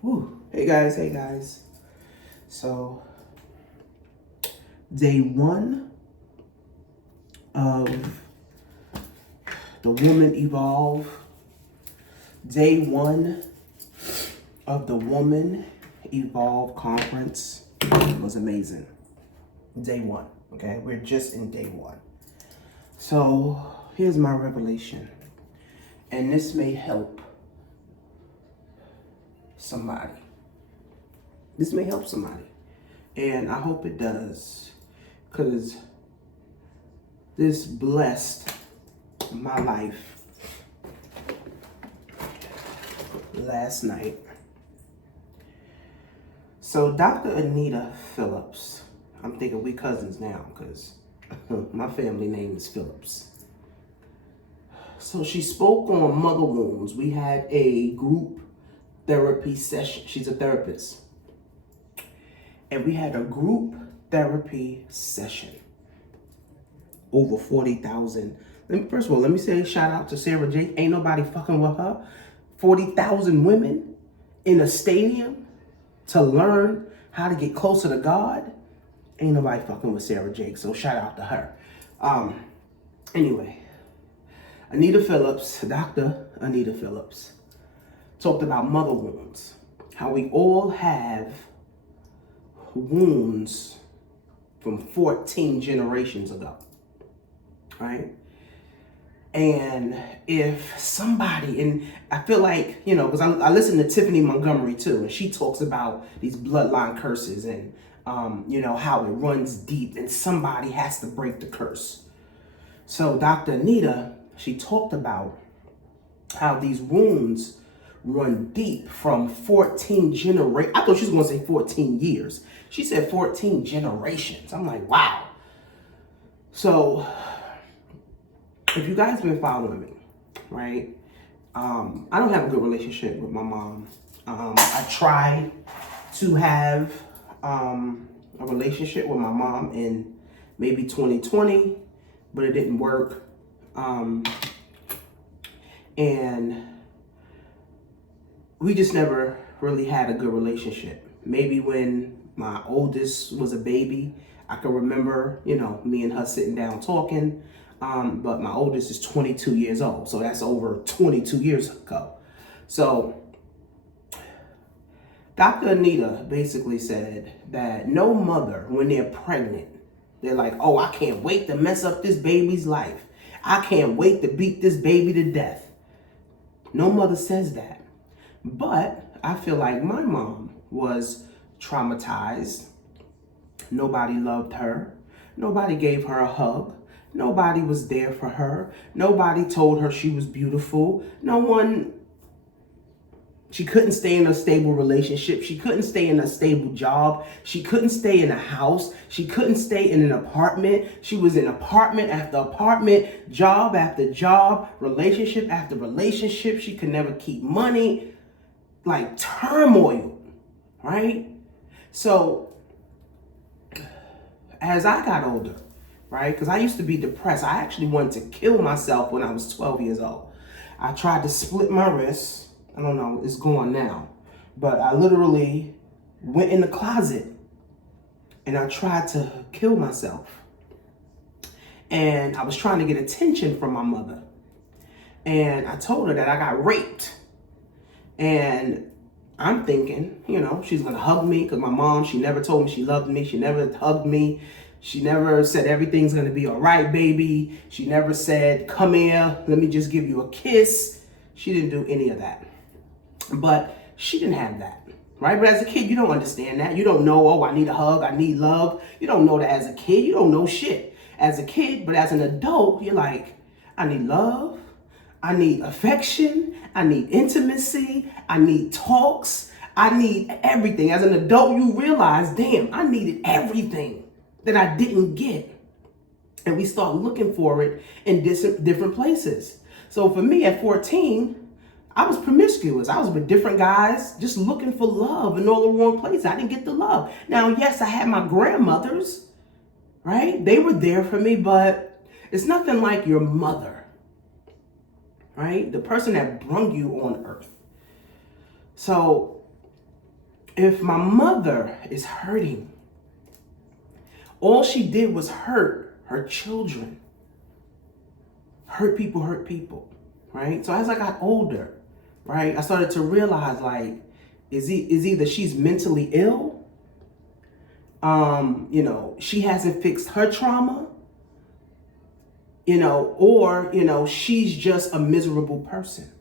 Whew. Hey guys. So, day one of the Woman Evolve. Day one of the Woman Evolve conference was amazing. Day one, okay? We're just in day one. So, here's my revelation. And this may help somebody. This may help somebody. And I hope it does. Because this blessed my life last night. So Dr. Anita Phillips, I'm thinking we cousins now because my family name is Phillips. So she spoke on mother wounds. We had a group therapy session. She's a therapist. And we had a group therapy session. Over 40,000. First of all, let me say shout out to Sarah Jake. Ain't nobody fucking with her. 40,000 women in a stadium to learn how to get closer to God. Ain't nobody fucking with Sarah Jake. So shout out to her. Anyway, Anita Phillips, Dr. Anita Phillips, talked about mother wounds. How we all have wounds from 14 generations ago, right? And if somebody, and I feel like, because I listen to Tiffany Montgomery too, and she talks about these bloodline curses and, how it runs deep and somebody has to break the curse. So Dr. Anita, she talked about how these wounds run deep from 14 generations. I thought she was going to say 14 years. She said 14 generations. I'm like, wow. So if you guys been following me, right? I don't have a good relationship with my mom. I tried to have a relationship with my mom in maybe 2020, but it didn't work. And we just never really had a good relationship. Maybe when my oldest was a baby, I can remember, me and her sitting down talking. But my oldest is 22 years old. So that's over 22 years ago. So Dr. Anita basically said that no mother, when they're pregnant, they're like, oh, I can't wait to mess up this baby's life. I can't wait to beat this baby to death. No mother says that. But I feel like my mom was traumatized. Nobody loved her. Nobody gave her a hug. Nobody was there for her. Nobody told her she was beautiful. She couldn't stay in a stable relationship. She couldn't stay in a stable job. She couldn't stay in a house. She couldn't stay in an apartment. She was in apartment after apartment, job after job, relationship after relationship. She could never keep money, like turmoil, right? So as I got older, right? Because I used to be depressed. I actually wanted to kill myself when I was 12 years old. I tried to split my wrist. I don't know, it's gone now. But I literally went in the closet and I tried to kill myself. And I was trying to get attention from my mother. And I told her that I got raped. And I'm thinking, she's gonna hug me because my mom, she never told me she loved me. She never hugged me. She never said everything's gonna be all right, baby. She never said, come here, let me just give you a kiss. She didn't do any of that. But she didn't have that, right? But as a kid, you don't understand that. You don't know, oh, I need a hug, I need love. You don't know that as a kid. You don't know shit as a kid. But as an adult, you're like, I need love. I need affection. I need intimacy. I need talks. I need everything. As an adult, you realize, damn, I needed everything that I didn't get. And we start looking for it in different places. So for me at 14, I was promiscuous. I was with different guys just looking for love in all the wrong places. I didn't get the love. Now, yes, I had my grandmothers, right? They were there for me, but it's nothing like your mother, right? The person that brung you on earth. So if my mother is hurting, all she did was hurt her children. Hurt people, right? So as I got older, right, I started to realize, like, is either she's mentally ill, she hasn't fixed her trauma, or, she's just a miserable person.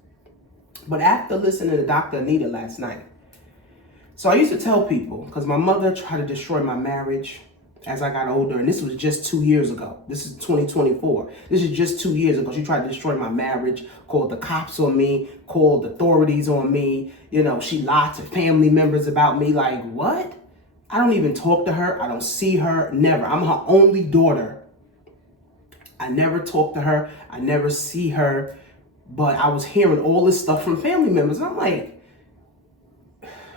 But after listening to Dr. Anita last night, so I used to tell people, because my mother tried to destroy my marriage as I got older, and this was just 2 years ago. This is 2024. This is just 2 years ago. She tried to destroy my marriage, called the cops on me, called authorities on me. She lied to family members about me. Like, what? I don't even talk to her. I don't see her, never. I'm her only daughter. I never talk to her. I never see her. But I was hearing all this stuff from family members. And I'm like,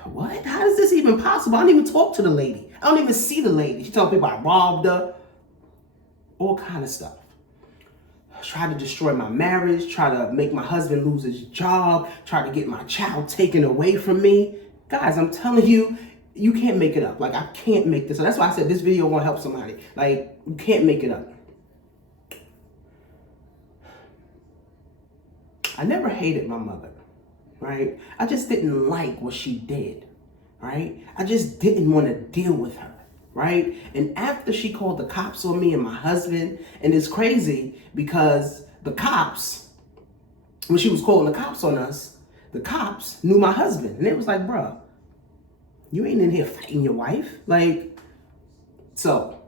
what? How is this even possible? I don't even talk to the lady. I don't even see the lady. She telling people I robbed her. All kind of stuff. Try to destroy my marriage. Try to make my husband lose his job. Try to get my child taken away from me. Guys, I'm telling you, you can't make it up. Like, I can't make this up. That's why I said this video will help somebody. Like, you can't make it up. I never hated my mother, right? I just didn't like what she did, right? I just didn't want to deal with her, right? And after she called the cops on me and my husband, and it's crazy because the cops, when she was calling the cops on us, the cops knew my husband. And it was like, bruh, you ain't in here fighting your wife. Like, so,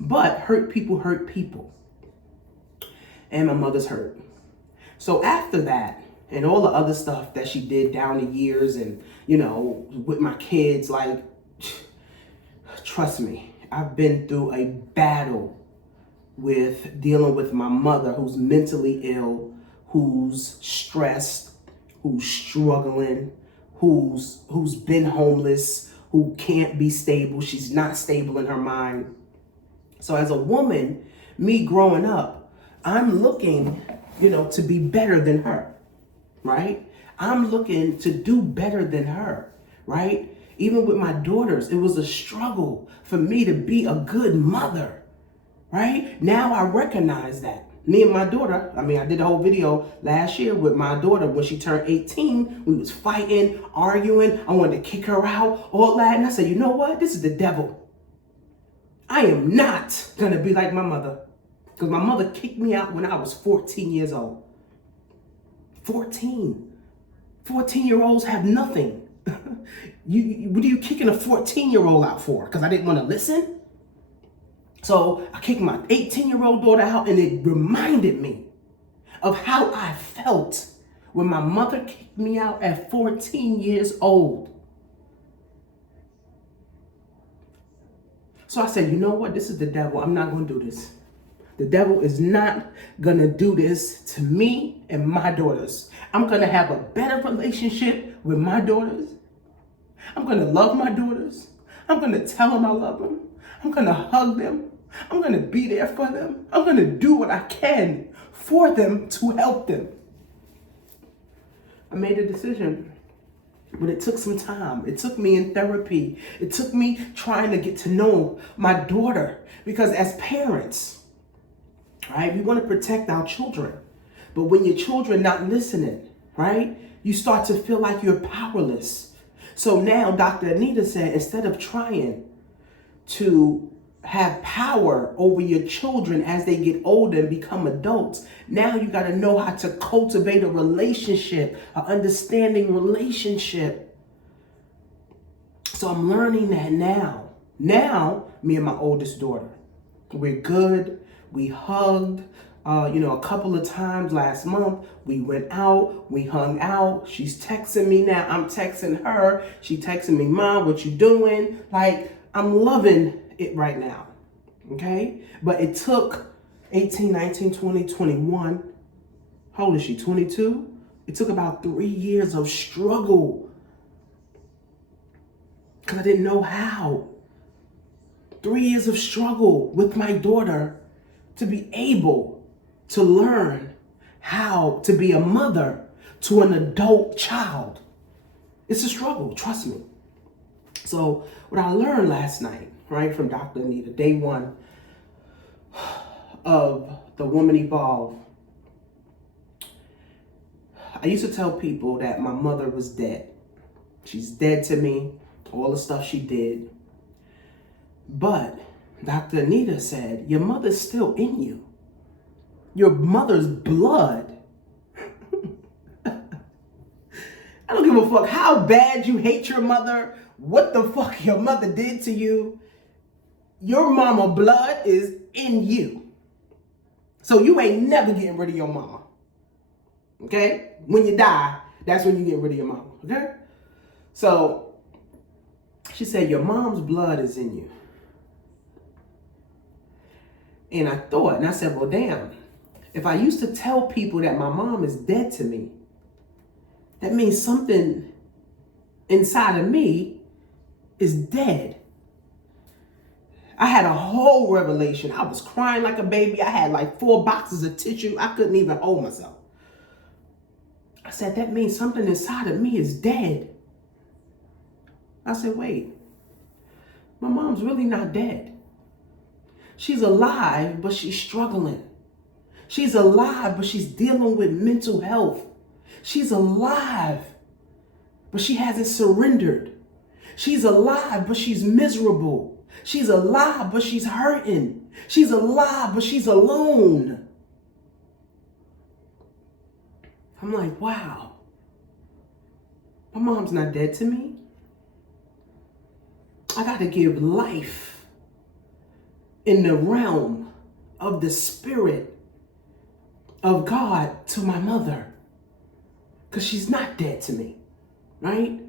but hurt people. And my mother's hurt. So after that, and all the other stuff that she did down the years and, with my kids, like, trust me, I've been through a battle with dealing with my mother who's mentally ill, who's stressed, who's struggling, who's been homeless, who can't be stable. She's not stable in her mind. So as a woman, me growing up, I'm looking, to be better than her, right? I'm looking to do better than her, right? Even with my daughters, it was a struggle for me to be a good mother, right? Now I recognize that. Me and my daughter, I did a whole video last year with my daughter when she turned 18. We was fighting, arguing. I wanted to kick her out, all that. And I said, you know what? This is the devil. I am not going to be like my mother. Because my mother kicked me out when I was 14 years old. 14. 14-year-olds have nothing. What are you kicking a 14-year-old out for? Because I didn't want to listen? So I kicked my 18-year-old daughter out, and it reminded me of how I felt when my mother kicked me out at 14 years old. So I said, you know what? This is the devil. I'm not going to do this. The devil is not going to do this to me and my daughters. I'm going to have a better relationship with my daughters. I'm going to love my daughters. I'm going to tell them I love them. I'm going to hug them. I'm going to be there for them. I'm going to do what I can for them to help them. I made a decision, but it took some time. It took me in therapy. It took me trying to get to know my daughter, because as parents, right, we want to protect our children. But when your children not listening, right, you start to feel like you're powerless. So now Dr. Anita said, instead of trying to have power over your children as they get older and become adults, now you got to know how to cultivate a relationship, an understanding relationship. So I'm learning that now. Now, me and my oldest daughter, we're good. We hugged, a couple of times last month. We went out, we hung out. She's texting me now. I'm texting her. She texting me, Mom, what you doing? Like, I'm loving it right now, okay? But it took 18, 19, 20, 21. How old is she, 22? It took about 3 years of struggle because I didn't know how. 3 years of struggle with my daughter to be able to learn how to be a mother to an adult child. It's a struggle, trust me. So what I learned last night, right, from Dr. Anita, day one of the Woman Evolve, I used to tell people that my mother was dead. She's dead to me, all the stuff she did. But Dr. Anita said, your mother's still in you. Your mother's blood. I don't give a fuck how bad you hate your mother, what the fuck your mother did to you. Your mama blood is in you. So you ain't never getting rid of your mama. Okay? When you die, that's when you get rid of your mama. Okay? So she said, your mom's blood is in you. And I thought, and I said, well, damn, if I used to tell people that my mom is dead to me, that means something inside of me is dead. I had a whole revelation. I was crying like a baby. I had like 4 boxes of tissue. I couldn't even hold myself. I said, that means something inside of me is dead. I said, wait, my mom's really not dead. She's alive, but she's struggling. She's alive, but she's dealing with mental health. She's alive, but she hasn't surrendered. She's alive, but she's miserable. She's alive, but she's hurting. She's alive, but she's alone. I'm like, wow, my mom's not dead to me. I got to give life in the realm of the spirit of God to my mother. Because she's not dead to me, right?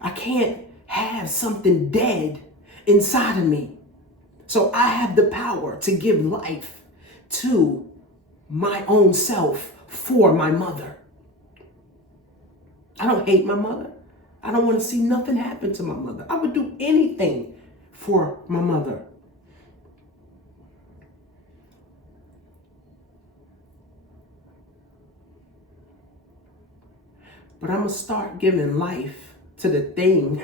I can't have something dead inside of me. So I have the power to give life to my own self for my mother. I don't hate my mother. I don't want to see nothing happen to my mother. I would do anything for my mother. But I'm going to start giving life to the thing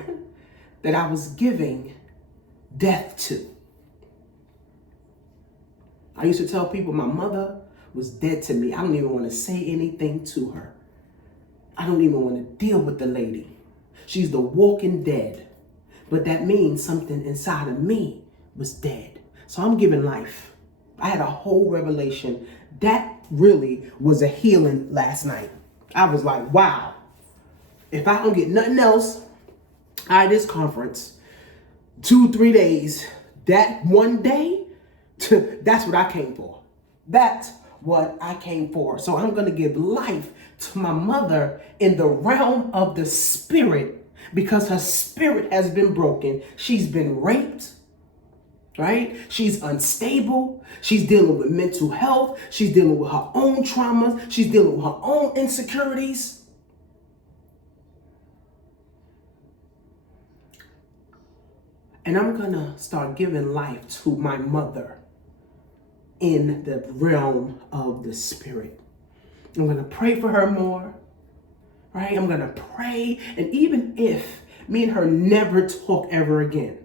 that I was giving death to. I used to tell people my mother was dead to me. I don't even want to say anything to her. I don't even want to deal with the lady. She's the walking dead. But that means something inside of me was dead. So I'm giving life. I had a whole revelation. That really was a healing last night. I was like, wow. If I don't get nothing else out of this conference, 2-3 days, that one day, that's what I came for. That's what I came for. So I'm going to give life to my mother in the realm of the spirit because her spirit has been broken. She's been raped, right? She's unstable. She's dealing with mental health. She's dealing with her own traumas. She's dealing with her own insecurities. And I'm going to start giving life to my mother in the realm of the spirit. I'm going to pray for her more, right? I'm going to pray. And even if me and her never talk ever again,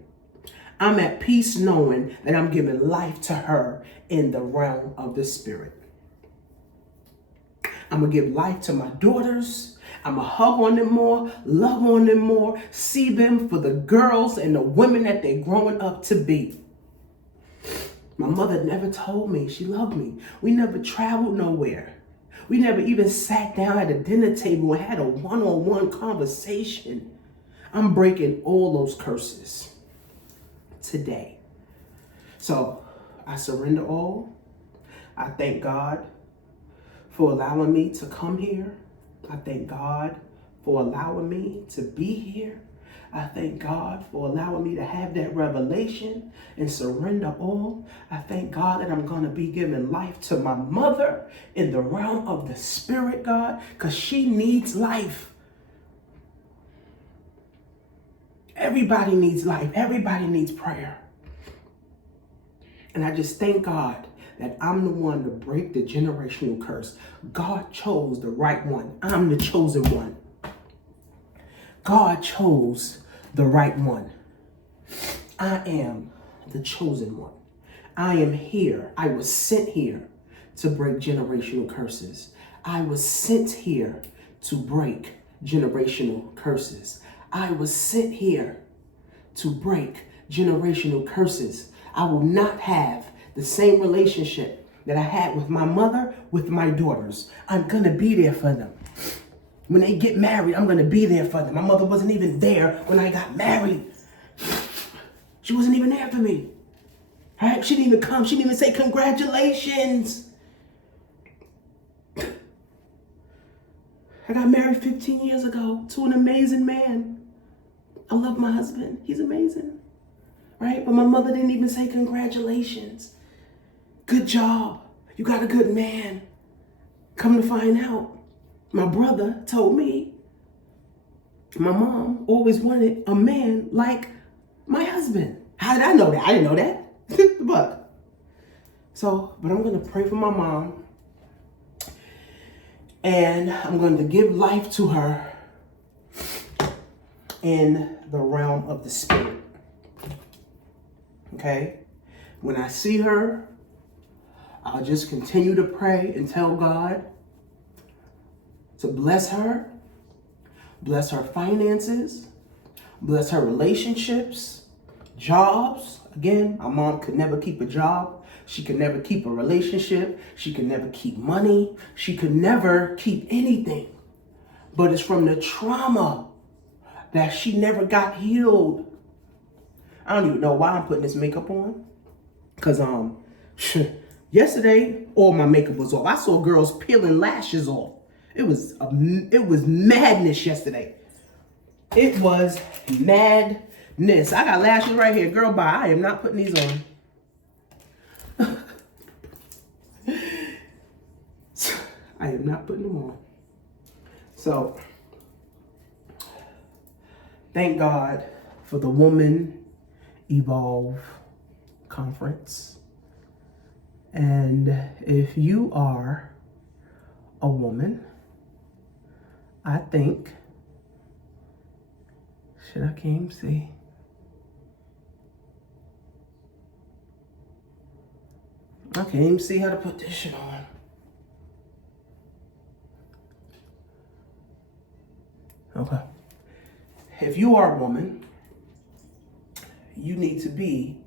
I'm at peace knowing that I'm giving life to her in the realm of the spirit. I'm going to give life to my daughters. I'm going to hug on them more, love on them more, see them for the girls and the women that they're growing up to be. My mother never told me she loved me. We never traveled nowhere. We never even sat down at a dinner table and had a one-on-one conversation. I'm breaking all those curses today. So I surrender all. I thank God for allowing me to come here. I thank God for allowing me to be here. I thank God for allowing me to have that revelation and surrender all. I thank God that I'm going to be giving life to my mother in the realm of the spirit, God, because she needs life. Everybody needs life. Everybody needs prayer. And I just thank God that I'm the one to break the generational curse. God chose the right one. I'm the chosen one. God chose the right one. I am the chosen one. I am here. I was sent here to break generational curses. I was sent here to break generational curses. I was sent here to break generational curses. I will not have the same relationship that I had with my mother, with my daughters. I'm going to be there for them. When they get married, I'm going to be there for them. My mother wasn't even there when I got married. She wasn't even there for me. Right? She didn't even come. She didn't even say congratulations. I got married 15 years ago to an amazing man. I love my husband. He's amazing. Right? But my mother didn't even say congratulations. Good job. You got a good man. Come to find out, my brother told me my mom always wanted a man like my husband. How did I know that? I didn't know that. But I'm going to pray for my mom. And I'm going to give life to her in the realm of the spirit. Okay? When I see her, I'll just continue to pray and tell God to bless her finances, bless her relationships, jobs. Again, my mom could never keep a job. She could never keep a relationship. She could never keep money. She could never keep anything. But it's from the trauma that she never got healed. I don't even know why I'm putting this makeup on. Because yesterday, all my makeup was off. I saw girls peeling lashes off. It was madness yesterday. It was madness. I got lashes right here. Girl, bye. I am not putting these on. I am not putting them on. So, thank God for the Woman Evolve Conference. And if you are a woman, I think, I can't even see. I can't even see how to put this shit on. Okay. If you are a woman, you need to be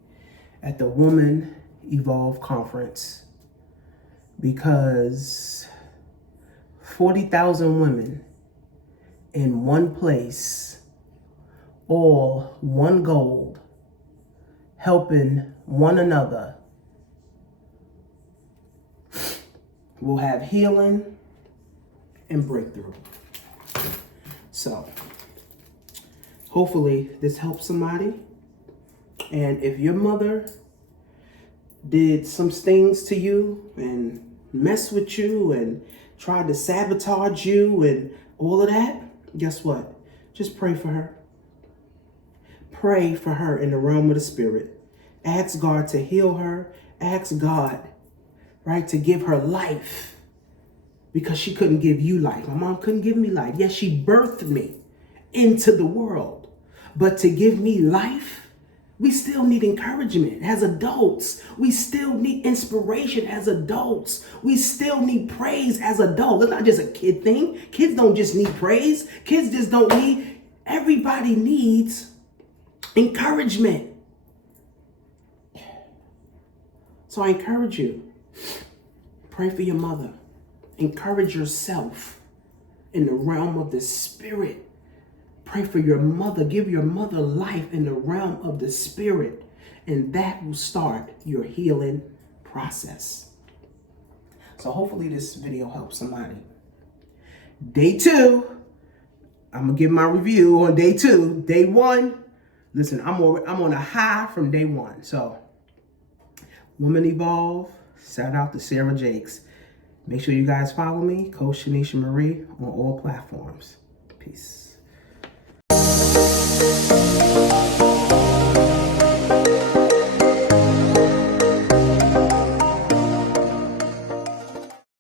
at the Woman Evolve Conference, because 40,000 women in one place, all one goal, helping one another, will have healing and breakthrough. So, hopefully this helps somebody. And if your mother did some things to you and mess with you and tried to sabotage you and all of that, guess what? Just pray for her. Pray for her in the realm of the spirit. Ask God to heal her. Ask God, right, to give her life, because she couldn't give you life. My mom couldn't give me life. Yes, she birthed me into the world, but to give me life, we still need encouragement as adults. We still need inspiration as adults. We still need praise as adults. It's not just a kid thing. Kids don't just need praise. Kids just don't need. Everybody needs encouragement. So I encourage you. Pray for your mother. Encourage yourself in the realm of the spirit. Pray for your mother. Give your mother life in the realm of the spirit. And that will start your healing process. So hopefully this video helps somebody. Day 2, I'm going to give my review on day 2. Day 1, listen, I'm on a high from day 1. So, Woman Evolve, shout out to Sarah Jakes. Make sure you guys follow me, Coach Shanisha Marie, on all platforms. Peace.